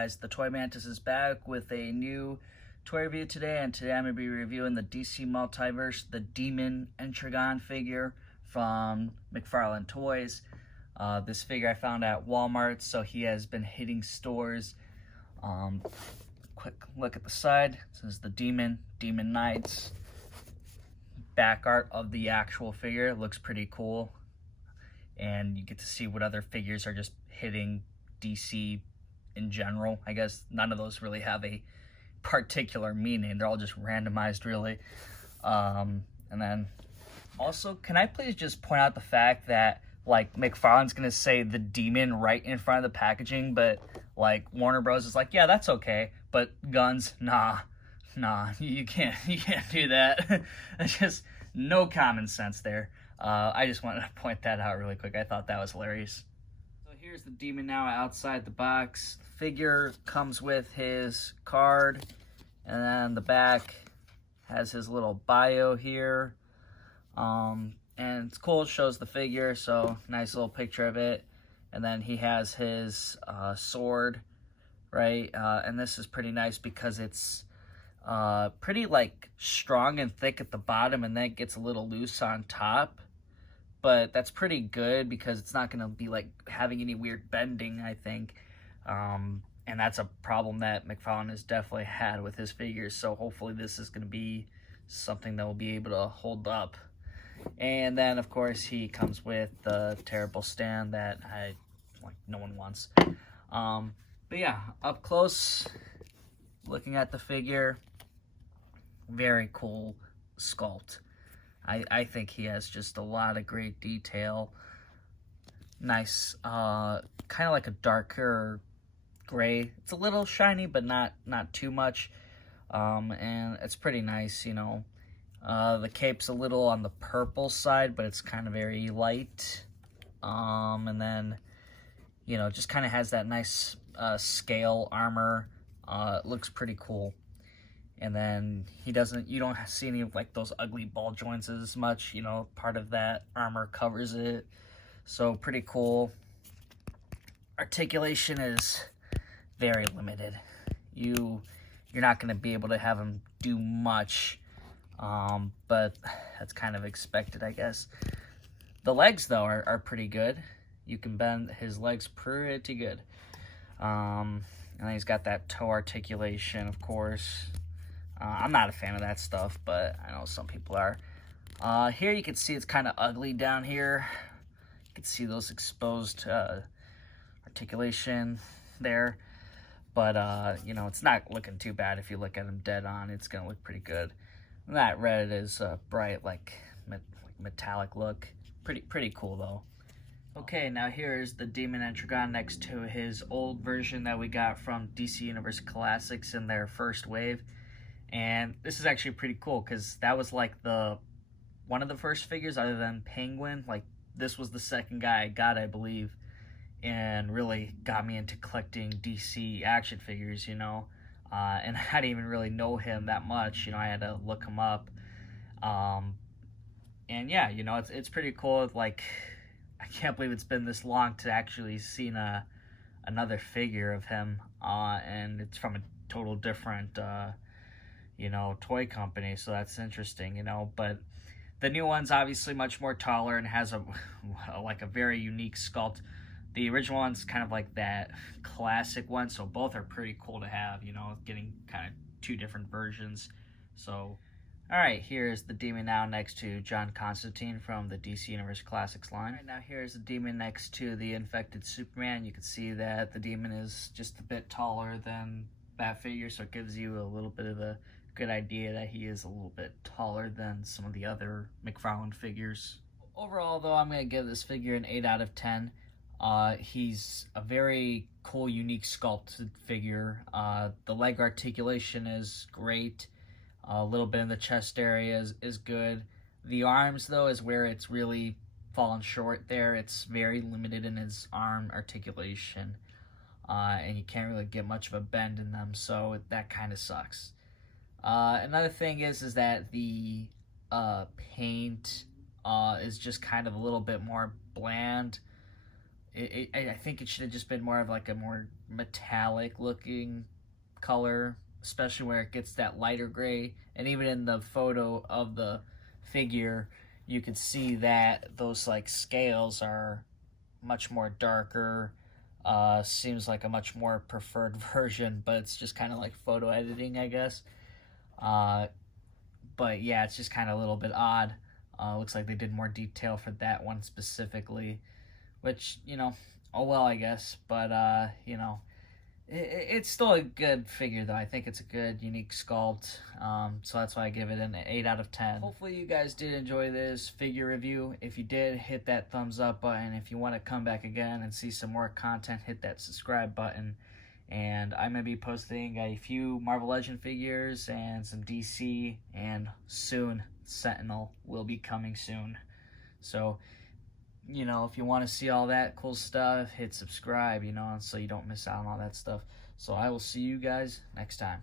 guys? The Toy Mantis is back with a new toy review today, and today I'm going to be reviewing the DC Multiverse The Demon Entrigan figure from McFarlane Toys. This figure I found at Walmart, so he has been hitting stores. Quick look at the side. It says the Demon Knights. Back art of the actual figure. It looks pretty cool. And you get to see what other figures are just hitting DC in general. I guess none of those really have a particular meaning. They're all just randomized, really. And then also, can I please just point out the fact that like McFarlane's gonna say the demon right in front of the packaging, but like Warner Bros is like, yeah, that's okay, but guns, nah, you can't do that. It's just no common sense there. I just wanted to point that out really quick. I thought that was hilarious. So here's the demon now outside the box. Figure comes with his card, and then the back has his little bio here. And it's cool, it shows the figure, so nice little picture of it. And then he has his sword, right? And this is pretty nice because it's pretty like strong and thick at the bottom, and then it gets a little loose on top. But that's pretty good because it's not going to be like having any weird bending, I think. And that's a problem that McFarlane has definitely had with his figures. So hopefully this is going to be something that will be able to hold up. And then, of course, he comes with the terrible stand that no one wants. But yeah, up close, looking at the figure, very cool sculpt. I think he has just a lot of great detail. Nice, kind of like a darker gray. It's a little shiny, but not too much. And it's pretty nice, you know. The cape's a little on the purple side, but it's kind of very light. And then, you know, just kind of has that nice scale armor. It looks pretty cool. And then you don't see any of like those ugly ball joints as much, you know, part of that armor covers it. So pretty cool. Articulation is very limited. You're not going to be able to have him do much, but that's kind of expected, I guess. The legs, though, are pretty good. You can bend his legs pretty good. And then he's got that toe articulation, of course. I'm not a fan of that stuff, but I know some people are. Here you can see it's kind of ugly down here. You can see those exposed articulation there. But, you know, it's not looking too bad if you look at him dead on. It's going to look pretty good. And that red is bright, like metallic look. Pretty cool, though. Okay, now here's the Demon Entrigan next to his old version that we got from DC Universe Classics in their first wave. And this is actually pretty cool because that was like one of the first figures other than Penguin. Like, this was the second guy I got, I believe, and really got me into collecting DC action figures, you know. And I didn't even really know him that much, you know. I had to look him up. And yeah, you know, it's pretty cool. Like, I can't believe it's been this long to actually see another figure of him, and it's from a total different you know, toy company, so that's interesting, you know. But the new one's obviously much more taller and has a very unique sculpt. The original one's kind of like that classic one, so both are pretty cool to have, you know, getting kind of two different versions. So, alright, here's the Demon now next to John Constantine from the DC Universe Classics line. Alright, now here's the Demon next to the infected Superman. You can see that the Demon is just a bit taller than that figure, so it gives you a little bit of a good idea that he is a little bit taller than some of the other McFarlane figures. Overall, though, I'm going to give this figure an 8 out of 10. He's a very cool, unique sculpted figure. The leg articulation is great. A little bit in the chest area is good. The arms, though, is where it's really fallen short there. It's very limited in his arm articulation. And you can't really get much of a bend in them, so that kind of sucks. Another thing is that the paint is just kind of a little bit more bland, I think it should have just been more of like a more metallic looking color, especially where it gets that lighter gray. And even in the photo of the figure, you can see that those like scales are much more darker. Seems like a much more preferred version, but it's just kind of like photo editing, I guess. Uh, but yeah, it's just kind of a little bit odd. Looks like they did more detail for that one specifically, which, you know, oh well, I guess. But, you know, it's still a good figure, though. I think it's a good, unique sculpt. So that's why I give it an 8 out of 10. Hopefully you guys did enjoy this figure review. If you did, hit that thumbs up button. If you want to come back again and see some more content, hit that subscribe button. And I'm going to be posting a few Marvel Legend figures and some DC, and soon Sentinel will be coming soon. So, you know, if you want to see all that cool stuff, hit subscribe, you know, so you don't miss out on all that stuff. So I will see you guys next time.